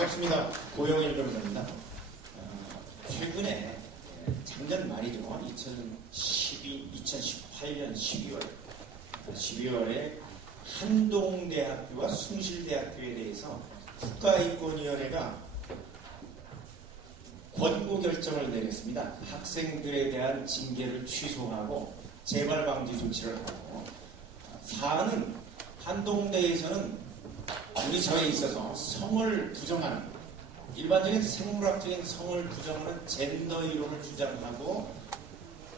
반갑습니다. 고영일 변호사입니다. 최근에 작년 말이죠. 2018년 12월에 한동대학교와 숭실대학교에 대해서 국가인권위원회가 권고 결정을 내렸습니다. 학생들에 대한 징계를 취소하고 재발 방지 조치를 하고, 사안은 한동대에서는 우리 저에 있어서 성을 부정하는, 일반적인 생물학적인 성을 부정하는 젠더 이론을 주장하고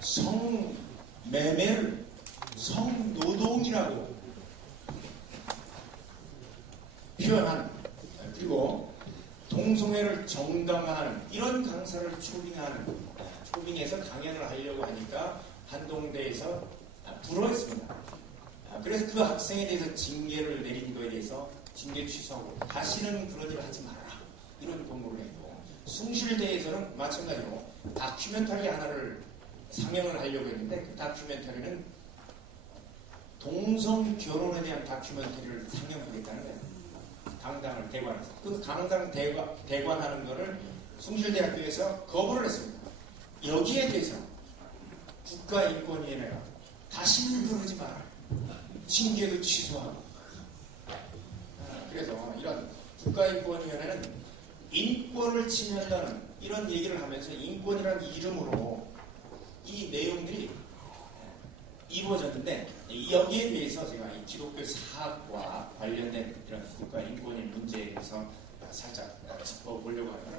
성매매를 성노동이라고 표현하는, 그리고 동성애를 정당화하는 이런 강사를 초빙해서 강연을 하려고 하니까 한동대에서 불허했습니다. 그래서 그 학생에 대해서 징계를 내린 거에 대해서 징계 취소하고 다시는 그런 일을 하지 마라 이런 권고를 했고, 숭실대에서는 마찬가지로 다큐멘터리 하나를 상영을 하려고 했는데, 그 다큐멘터리는 동성 결혼에 대한 다큐멘터리를 상영하겠다는 거예요. 강당을 대관해서. 그 강당 대관하는 거를 숭실대학교에서 거부를 했습니다. 여기에 대해서 국가인권위원회가 다시는 그러지 마라, 징계도 취소하고. 그래서 이런 국가인권위원회는 인권을 침해한다는 이런 얘기를 하면서 인권이라는 이름으로 이 내용들이 이루어졌는데, 여기에 대해서 제가 이 기독교 사학과 관련된 이런 국가인권의 문제에 대해서 살짝 짚어보려고 합니다.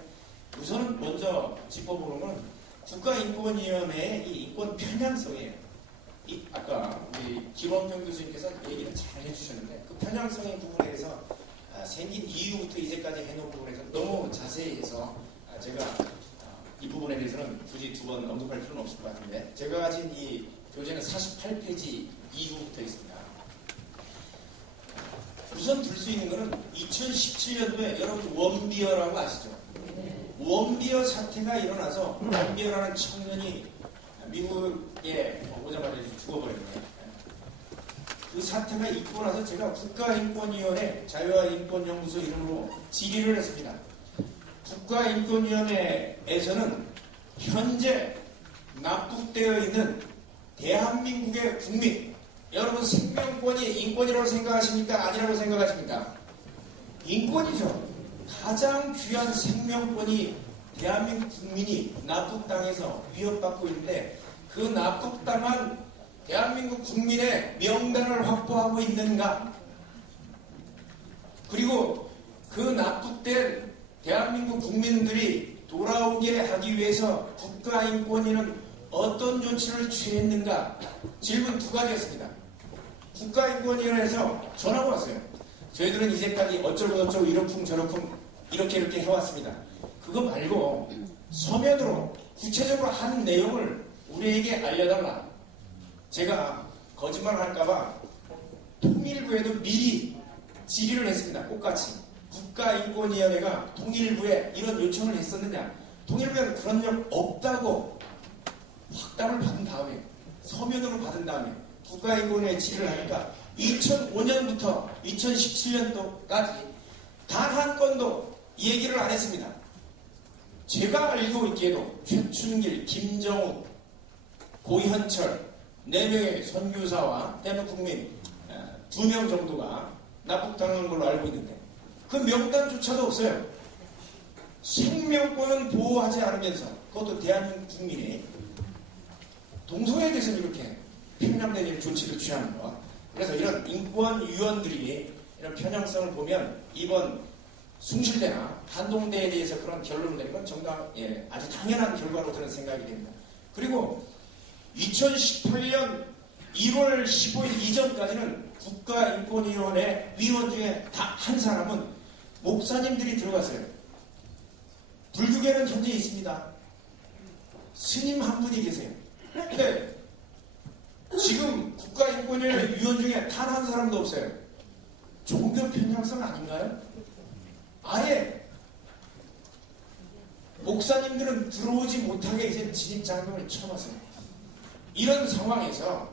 우선은 먼저 짚어보는 건 국가인권위원회의 이 인권 편향성이에요. 아까 우리 김원평 교수님께서 얘기를 잘 해주셨는데, 그 편향성의 부분에 대해서 생긴 이유부터 이제까지 해놓은 부분에서 너무 자세히 해서 제가 이 부분에 대해서는 굳이 두 번 언급할 필요는 없을 것 같은데, 제가 가진 이 교재는 48페이지 이후부터 있습니다. 우선 들 수 있는 것은 2017년도에 여러분 원비어라고 아시죠? 원비어 사태가 일어나서 원비어라는 청년이 미국에 오자마자 죽어버렸네요. 그 사태가 있고 나서 제가 국가인권위원회 자유화인권연구소 이름으로 질의를 했습니다. 국가인권위원회에서는 현재 납북되어 있는 대한민국의 국민, 여러분 생명권이 인권이라고 생각하십니까? 아니라고 생각하십니까? 인권이죠. 가장 귀한 생명권이 대한민국 국민이 납북당해서 위협받고 있는데, 그 납북당한 대한민국 국민의 명단을 확보하고 있는가? 그리고 그 납북된 대한민국 국민들이 돌아오게 하기 위해서 국가인권위는 어떤 조치를 취했는가? 질문 두 가지였습니다. 국가인권위원회에서 전화가 왔어요. 저희들은 이제까지 어쩌고 이러쿵저러쿵 이렇게 해왔습니다. 그거 말고 서면으로 구체적으로 한 내용을 우리에게 알려달라. 제가 거짓말을 할까봐 통일부에도 미리 질의를 했습니다. 똑같이. 국가인권위원회가 통일부에 이런 요청을 했었느냐? 통일부에는 그런 적 없다고 확답을 받은 다음에, 서면으로 받은 다음에 국가인권위에 질의를 하니까 2005년부터 2017년도까지 단 한 건도 얘기를 안 했습니다. 제가 알고 있기에도 최춘길, 김정욱, 고현철 4명의 선교사와 대한민국민 2명 정도가 납북당한 걸로 알고 있는데, 그 명단조차도 없어요. 생명권은 보호하지 않으면서, 그것도 대한민국 국민이 동성애에 대해서는 이렇게 편향된 조치를 취하는 것. 그래서 이런 인권위원들이 이런 편향성을 보면 이번 숭실대나 한동대에 대해서 그런 결론을 내는 건 아주 당연한 결과로 저는 생각이 됩니다. 그리고 2018년 1월 15일 이전까지는 국가인권위원회 위원 중에 다 한 사람은 목사님들이 들어갔어요. 불교계는 현재 있습니다. 스님 한 분이 계세요. 근데 지금 국가인권위원회 위원 중에 단 한 사람도 없어요. 종교 편향성 아닌가요? 아예 목사님들은 들어오지 못하게 이제 진입장벽을 쳐놨어요. 이런 상황에서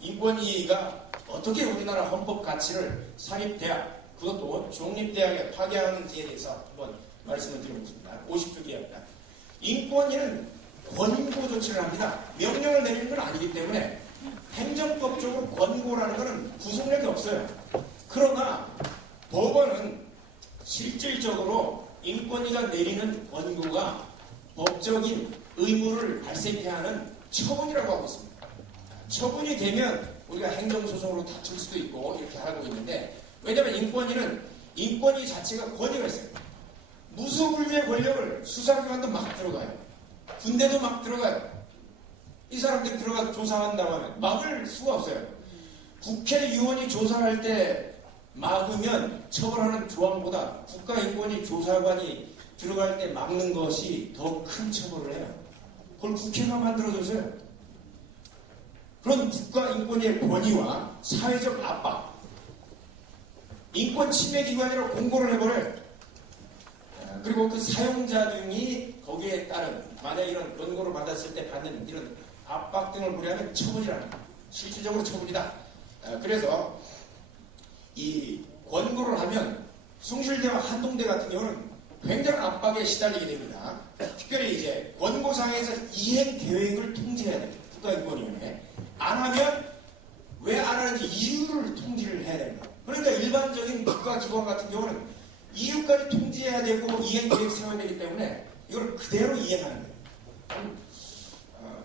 인권위가 어떻게 우리나라 헌법 가치를 사립대학, 그것도 종립대학에 파괴하는지에 대해서 한번 말씀을 드려보겠습니다. 50초 기회입니다. 인권위는 권고 조치를 합니다. 명령을 내리는 건 아니기 때문에 행정법적으로 권고라는 것은 구속력이 없어요. 그러나 법원은 실질적으로 인권위가 내리는 권고가 법적인 의무를 발생해야 하는 처분이라고 하고 있습니다. 처분이 되면 우리가 행정소송으로 다툴 수도 있고 이렇게 하고 있는데, 왜냐하면 인권위는 인권위 자체가 권위가 있어요. 무소불위의 권력을 수사기관도 막 들어가요. 군대도 막 들어가요. 이 사람들이 들어가서 조사한다고 하면 막을 수가 없어요. 국회의원이 조사할 때 막으면 처벌하는 조항보다 국가인권위 조사관이 들어갈 때 막는 것이 더 큰 처벌을 해요. 그걸 국회가 만들어줘서요. 그런 국가인권위의 권위와 사회적 압박, 인권 침해 기관이라고 공고를 해버려요. 그리고 그 사용자 등이 거기에 따른, 만약 이런 권고를 받았을 때 받는 이런 압박 등을 무리하면 처분이라는 거예요. 실질적으로 처분이다. 그래서 이 권고를 하면 숭실대와 한동대 같은 경우는 굉장한 압박에 시달리게 됩니다. 특별히 이제 권고사항에서 이행 계획을 통지해야 됩니다. 국가인권위원회. 안 하면 왜 안 하는지 이유를 통지를 해야 됩니다. 그러니까 일반적인 국가기관 같은 경우는 이유까지 통지해야 되고 이행 계획 세워야 되기 때문에 이걸 그대로 이행하는 거예요.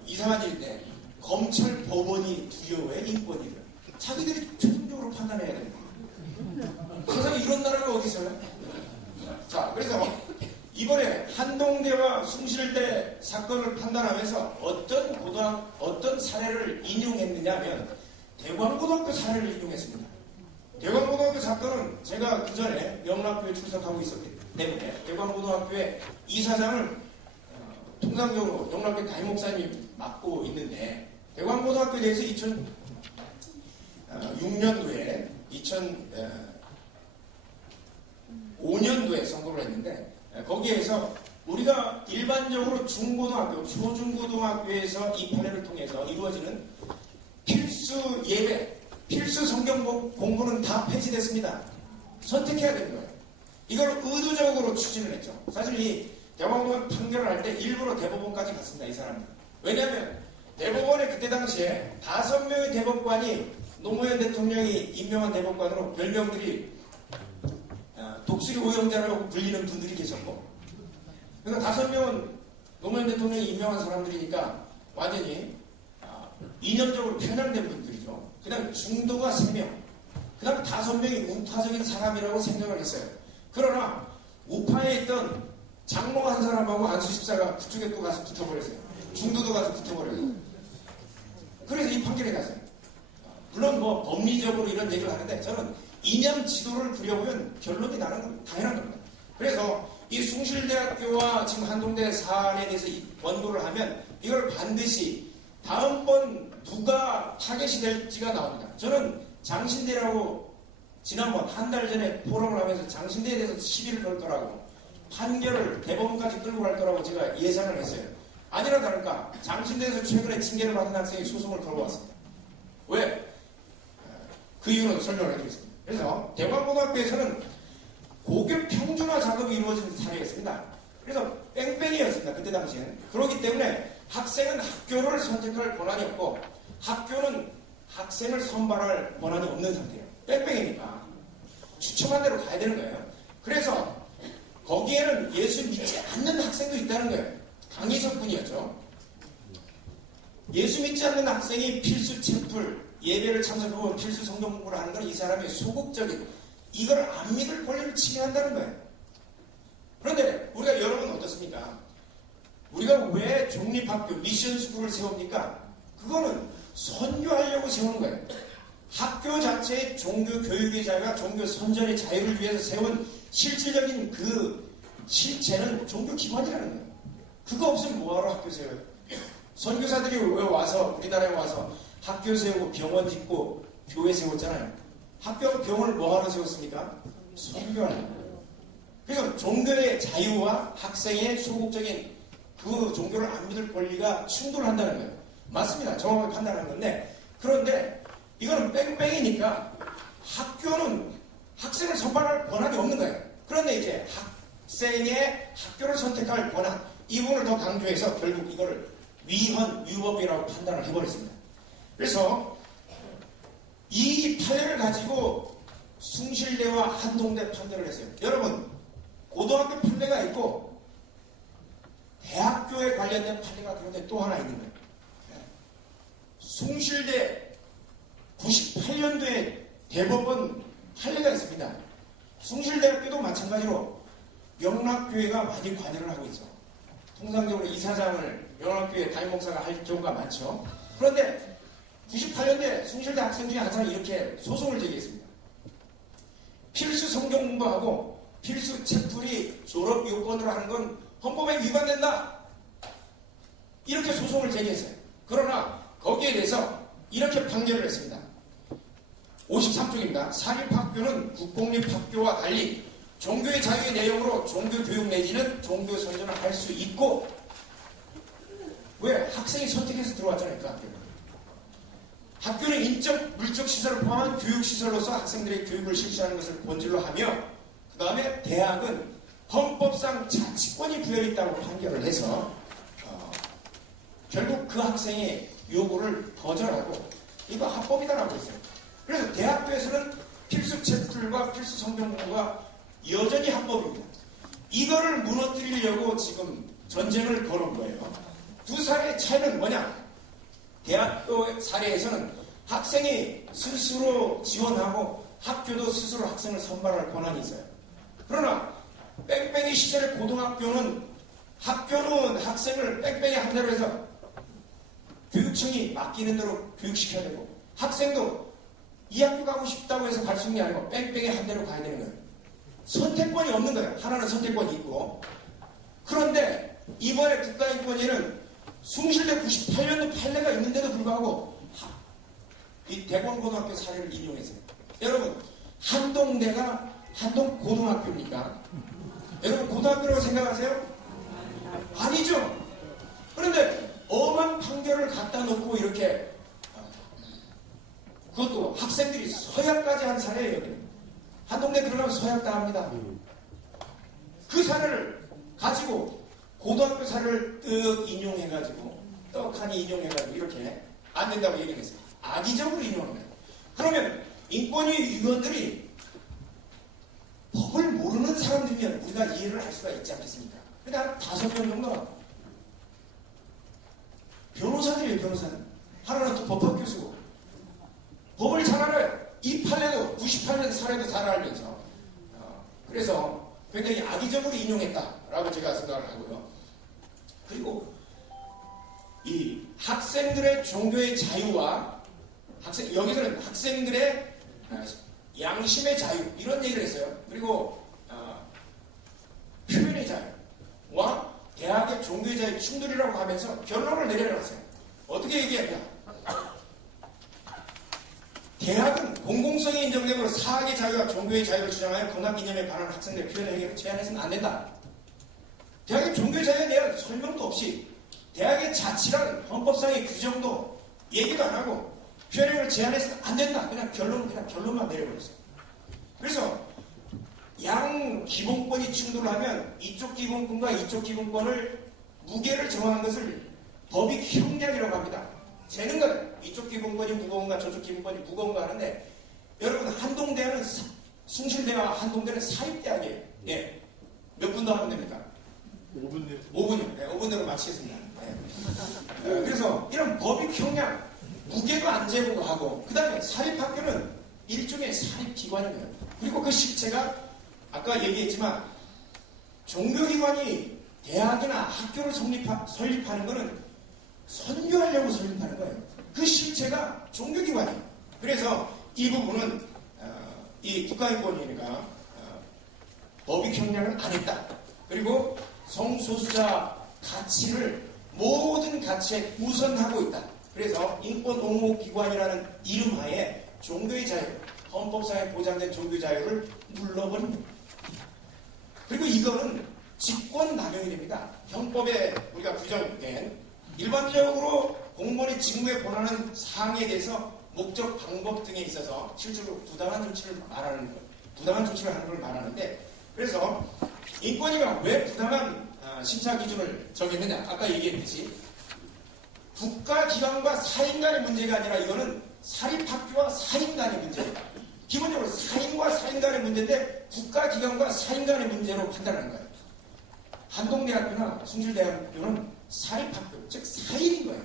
이상한 일인데 검찰, 법원이 두려워해 인권위를. 자기들이 최종적으로 판단해야 됩니다. 세상에 이런 나라가 어디 있어요? 자, 그래서 이번에 한동대와 숭실대 사건을 판단하면서 어떤 사례를 인용했느냐 하면 대광고등학교 사례를 인용했습니다. 대광고등학교 사건은 제가 그 전에 명락교에 출석하고 있었기 때문에 대광고등학교의 이사장을 통상적으로 명락교 담임 목사님이 맡고 있는데, 대광고등학교에 대해서 2006년도에 2005년도에 선거를 했는데, 거기에서 우리가 일반적으로 중고등학교, 초중고등학교에서 이 판례를 통해서 이루어지는 필수 예배, 필수 성경 공부는 다 폐지됐습니다. 선택해야 되는 거예요. 이걸 의도적으로 추진을 했죠. 사실 이 대법원 판결을 할 때 일부러 대법원까지 갔습니다. 이 사람들. 왜냐하면 대법원에 그때 당시에 5명의 대법관이 노무현 대통령이 임명한 대법관으로 별명들이 독수리 오영자라고 불리는 분들이 계셨고, 그러니까 5명은 노무현 대통령이 임명한 사람들이니까 완전히 이념적으로 편향된 분들이죠. 그 다음에 중도가 3명, 그 다음에 5명이 우파적인 사람이라고 생각을 했어요. 그러나 우파에 있던 장로가 한 사람하고 안수 집사가 그쪽에 또 가서 붙어버렸어요. 중도도 가서 붙어버려요. 그래서 이 판결이 났어요. 물론 뭐 법리적으로 이런 얘기를 하는데, 저는 이념 지도를 그려보면 결론이 나는 건 당연한 겁니다. 그래서 이 숭실대학교와 지금 한동대 사안에 대해서 이 권고를 하면 이걸 반드시 다음번 누가 타겟이 될지가 나옵니다. 저는 장신대라고 지난번 한 달 전에 포럼을 하면서 장신대에 대해서 시비를 걸 거라고, 판결을 대법원까지 끌고 갈 거라고 제가 예상을 했어요. 아니나 다를까 장신대에서 최근에 징계를 받은 학생이 소송을 걸고 왔습니다. 왜? 그 이유는 설명을 해드리겠습니다. 그래서 대광고등학교에서는 고교 평준화 작업이 이루어진 사례였습니다. 그래서 뺑뺑이였습니다. 그때 당시에는. 그렇기 때문에 학생은 학교를 선택할 권한이 없고 학교는 학생을 선발할 권한이 없는 상태예요. 뺑뺑이니까 추첨한 대로 가야 되는 거예요. 그래서 거기에는 예수 믿지 않는 학생도 있다는 거예요. 강희석 군이었죠. 예수 믿지 않는 학생이 필수 챔플, 예배를 참석하고 필수 성경 공부를 하는 건 이 사람의 소극적인, 이걸 안 믿을 권리를 침해한다는 거예요. 그런데 우리가 여러분 어떻습니까? 우리가 왜 종립학교, 미션스쿨을 세웁니까? 그거는 선교하려고 세우는 거예요. 학교 자체의 종교 교육의 자유와 종교 선전의 자유를 위해서 세운 실질적인 그 실체는 종교 기관이라는 거예요. 그거 없으면 뭐하러 학교 세워요? 선교사들이 왜 와서 우리나라에 와서 학교 세우고 병원 짓고 교회 세웠잖아요. 학교와 병원을 뭐하러 세웠습니까? 선교하는 거예요. 그래서 종교의 자유와 학생의 소극적인 그 종교를 안 믿을 권리가 충돌한다는 거예요. 맞습니다. 정확하게 판단하는 건데, 그런데 이거는 뺑뺑이니까 학교는 학생을 선발할 권한이 없는 거예요. 그런데 이제 학생의 학교를 선택할 권한, 이 부분을 더 강조해서 결국 이걸 위헌, 위법이라고 판단을 해버렸습니다. 그래서 이 판례를 가지고 숭실대와 한동대 판결을 했어요. 여러분, 고등학교 판례가 있고 대학교에 관련된 판례가 그런데 또 하나 있는 거예요. 숭실대 98년도에 대법원 판례가 있습니다. 숭실대학교도 마찬가지로 영락교회가 많이 관여를 하고 있어. 통상적으로 이사장을 영락교회 담임목사가 할 경우가 많죠. 그런데 98년도에 숭실대 학생 중에 한 사람이 이렇게 소송을 제기했습니다. 필수 성경 공부하고 필수 책풀이 졸업 요건으로 하는 건 헌법에 위반된다. 이렇게 소송을 제기했어요. 그러나 거기에 대해서 이렇게 판결을 했습니다. 53쪽입니다. 사립학교는 국공립학교와 달리 종교의 자유의 내용으로 종교교육 내지는 종교 선전을 할 수 있고, 왜? 학생이 선택해서 들어왔잖아요. 그 학교는. 학교는 인적, 물적 시설을 포함한 교육시설로서 학생들의 교육을 실시하는 것을 본질로 하며, 그 다음에 대학은 헌법상 자치권이 부여있다고 판결을 해서 결국 그 학생의 요구를 거절하고 이거 합법이다라고 했어요. 그래서 대학교에서는 필수 책풀과 필수 성경 공부가 여전히 합법입니다. 이거를 무너뜨리려고 지금 전쟁을 걸은 거예요. 두 사례의 차이는 뭐냐? 대학교 사례에서는 학생이 스스로 지원하고 학교도 스스로 학생을 선발할 권한이 있어요. 그러나 뺑뺑이 시절의 고등학교는 학교는 학생을 뺑뺑이 한 대로 해서 교육청이 맡기는 대로 교육시켜야 되고, 학생도 이 학교 가고 싶다고 해서 갈 수 있는 게 아니고 뺑뺑이 한 대로 가야 되는 거예요. 선택권이 없는 거예요. 하나는 선택권이 있고. 그런데 이번에 국가인권위는 숭실대 98년도 판례가 있는데도 불구하고 이 대권고등학교 사례를 인용했어요. 여러분, 한동대가 한동고등학교입니까? 여러분, 고등학교라고 생각하세요? 아니죠. 그런데 엄한 판결을 갖다 놓고 이렇게, 그것도 학생들이 서약까지 한 사례예요. 여기 한동대 들어가면 서약 다 합니다. 그 사례를 가지고 고등학교 사례를 뜩 인용해가지고 떡하니 인용해가지고 이렇게 안 된다고 얘기했어요. 악의적으로 인용합니다. 그러면 인권위 위원들이 법을 모르는 사람들이면 우리가 이해를 할 수가 있지 않겠습니까? 근데 한 5명 정도 변호사들이에요. 변호사들. 하나는 또 법학 교수고 법을 잘 알아요. 이 판례도 98년 사례도 잘 알면서 그래서 굉장히 악의적으로 인용했다라고 제가 생각을 하고요. 그리고 이 학생들의 종교의 자유와 여기서는 학생들의 양심의 자유 이런 얘기를 했어요. 그리고 표현의 자유와 대학의 종교의 자유 충돌이라고 하면서 결론을 내려놨어요. 어떻게 얘기했냐? 대학은 공공성이 인정되고 사학의 자유와 종교의 자유를 주장하여 건학 이념에 반하는 학생들의 표현의 행위를 제한해서는 안 된다. 대학의 종교의 자유에 대한 설명도 없이 대학의 자치라는 헌법상의 규정도 얘기도 안 하고 표현을 제한해서는 안 된다. 그냥 결론만 내려버렸어요. 그래서 양 기본권이 충돌하면 이쪽 기본권과 이쪽 기본권을 무게를 정하는 것을 법익 형량이라고 합니다. 재는 거예요. 이쪽 기본권이 무거운가 저쪽 기본권이 무거운가 하는데, 여러분, 한동대는 숭실대와 한동대는 사립대학이에요. 예. 몇 분 더 하면 됩니까? 5분이요. 5분이요. 네, 5분 내로 마치겠습니다. 네. 그래서 이런 법익 형량, 무게도 안 재고 하고, 그 다음에 사립학교는 일종의 사립기관이에요. 그리고 그 실체가 아까 얘기했지만 종교기관이 대학이나 학교를 설립하는 것은 선교하려고 설립하는 거예요. 그 실체가 종교기관이에요. 그래서 이 부분은 이 국가인권위가 법익 형량을 안 했다. 그리고 성소수자 가치를 모든 가치에 우선하고 있다. 그래서 인권옹호기관이라는 이름하에 종교의 자유, 헌법상에 보장된 종교의 자유를 눌러버린 겁니다. 그리고 이거는 직권남용이 됩니다. 형법에 우리가 규정된 일반적으로 공무원의 직무에 권하는 사항에 대해서 목적, 방법 등에 있어서 실질적으로 부당한 조치를 말하는 것, 부당한 조치를 하는 걸 말하는데, 그래서 인권위가 왜 부당한 심사 기준을 정했느냐? 아까 얘기했듯이 국가기관과 사인 간의 문제가 아니라 이거는 사립학교와 사인 간의 문제입니다. 기본적으로 사인과 사인 간의 문제인데 국가기관과 사인 간의 문제로 판단하는 거예요. 한동대학교나 숭실대학교는 사립학교, 즉 사인인 거예요.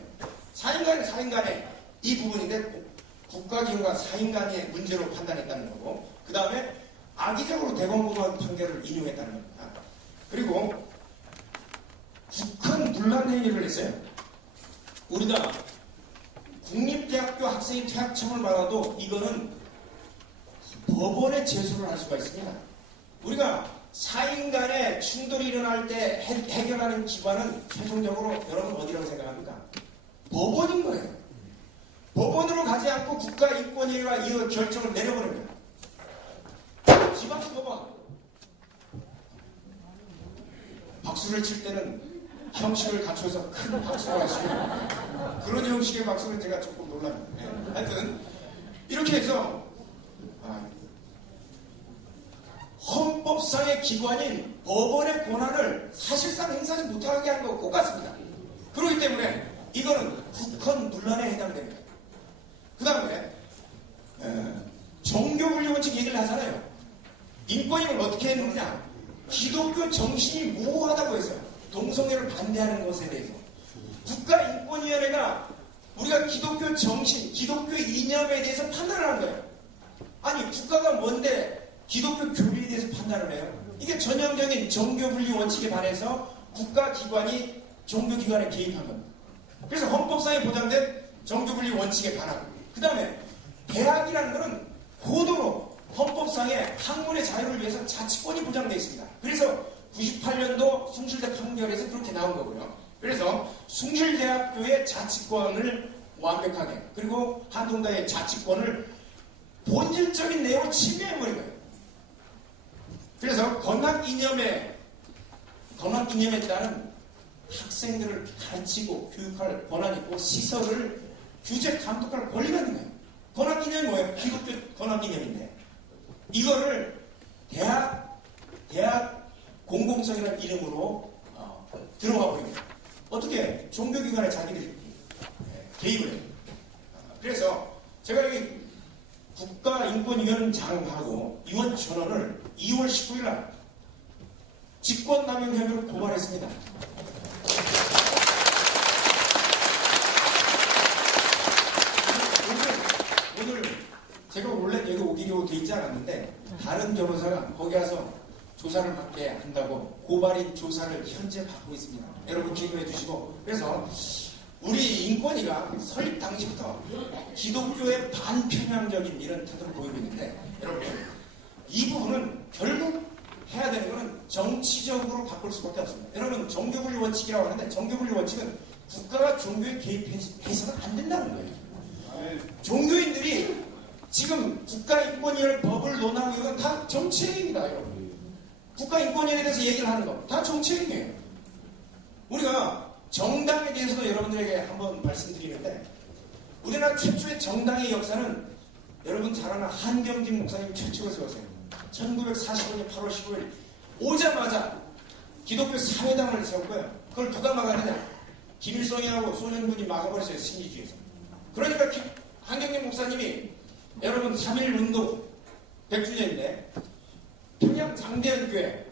사인 간의 이 부분인데 국가기관과 사인 간의 문제로 판단했다는 거고, 그 다음에 악의적으로 대법원 판결을 인용했다는 겁니다. 그리고 큰 분란 행위를 했어요. 우리가 국립대학교 학생이 퇴학청을 받아도 이거는 법원에 제소를 할 수가 있습니다. 우리가 사인 간의 충돌이 일어날 때 해결하는 기관은 최종적으로 여러분 어디라고 생각합니까? 법원인 거예요. 법원으로 가지 않고 국가인권위가 이 결정을 내려버립니다. 지방법원. 박수를 칠 때는 형식을 갖춰서 큰 박수를 하시고, 그런 형식의 박수는 제가 조금 놀랍니다. 네. 하여튼 이렇게 해서 헌법상의 기관인 법원의 권한을 사실상 행사하지 못하게 하는 것과 똑같습니다. 그렇기 때문에 이거는 국헌 문란에 해당됩니다. 그 다음에 종교분리 원칙 얘기를 하잖아요. 인권위를 어떻게 했느냐? 기독교 정신이 모호하다고 했어요. 동성애를 반대하는 것에 대해서 국가인권위원회가 우리가 기독교 정신, 기독교 이념에 대해서 판단을 한 거예요. 아니 국가가 뭔데 기독교 교리에 대해서 판단을 해요? 이게 전형적인 종교분리 원칙에 반해서 국가기관이 종교기관에 개입한 겁니다. 그래서 헌법상에 보장된 종교분리 원칙에 반하고, 그 다음에 대학이라는 것은 고도로 헌법상의 학문의 자유를 위해서 자치권이 보장되어 있습니다. 그래서 98년도 숭실대 판결에서 그렇게 나온 거고요. 그래서 숭실대학교의 자치권을 완벽하게, 그리고 한동대의 자치권을 본질적인 내용으로 침해해버린 거예요. 그래서 건학이념에 따른 학생들을 가르치고 교육할 권한이 있고 시설을 규제 감독할 권리가 있는 거예요. 건학이념이 뭐예요? 기독교 건학이념인데 이거를 대학 공공성이라는 이름으로 들어가 버립니다. 어떻게 종교기관에 자기들이 개입을 해요. 그래서 제가 여기 국가인권위원장하고 위원 전원을 2월 19일 날 직권남용 혐의로 고발했습니다. 오늘 제가 원래 여기 오기로 돼 있지 않았는데 다른 변호사가 거기 가서 조사를 받게 한다고 고발인 조사를 현재 받고 있습니다. 여러분 기도해 주시고, 그래서 우리 인권위가 설립 당시부터 기독교의 반편향적인 이런 태도를 보이고 있는데, 여러분 이 부분은 결국 해야 되는 것은 정치적으로 바꿀 수밖에 없습니다. 여러분 종교분리 원칙이라고 하는데 종교분리 원칙은 국가가 종교에 개입해서는 안 된다는 거예요. 종교인들이 지금 국가인권위원회 법을 논하고 이건 다 정치행위입니다. 여러분 국가인권위원회에 대해서 얘기를 하는 거 다 정치행위예요. 우리가 정당에 대해서도 여러분들에게 한번 말씀드리는데, 우리나라 최초의 정당의 역사는 여러분 잘 아는 한경직 목사님 최초로 세웠어요. 1945년 8월 15일 오자마자 기독교 사회당을 세웠고요. 그걸 누가 막았느냐? 김일성이하고 소련군이 막아버렸어요. 신기주의에서. 그러니까 한경직 목사님이 여러분 3.1운동 100주년인데 평양 장대현 교회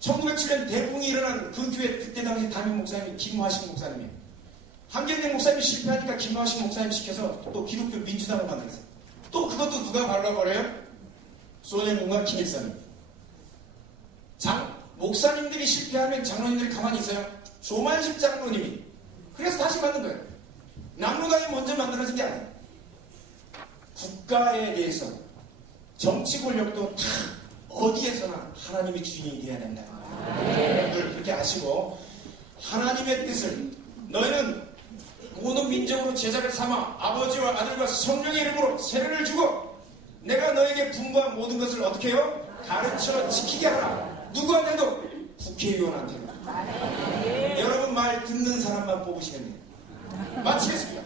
1907년 대풍이 일어난 그 교회 그때 당시 담임 목사님이 김화식 목사님이에요. 한경직 목사님이 실패하니까 김화식 목사님 시켜서 또 기독교 민주당을 만들었어요. 또 그것도 누가 발라버려요? 소련군과 김일성이. 목사님들이 실패하면 장로님들이 가만히 있어요? 조만식 장로님이. 그래서 다시 만든 거예요. 남로당이 먼저 만들어진 게 아니에요. 국가에 대해서 정치 권력도 다 어디에서나 하나님이 주인이 되어야 된다. 여러분들 그렇게 아시고, 하나님의 뜻을 너희는 모든 민족으로 제자를 삼아 아버지와 아들과 성령의 이름으로 세례를 주고 내가 너에게 분부한 모든 것을 어떻게 해요? 가르쳐 지키게 하라. 누구한테도? 국회의원한테도. 여러분 말 듣는 사람만 뽑으시면 돼요. 마치겠습니다.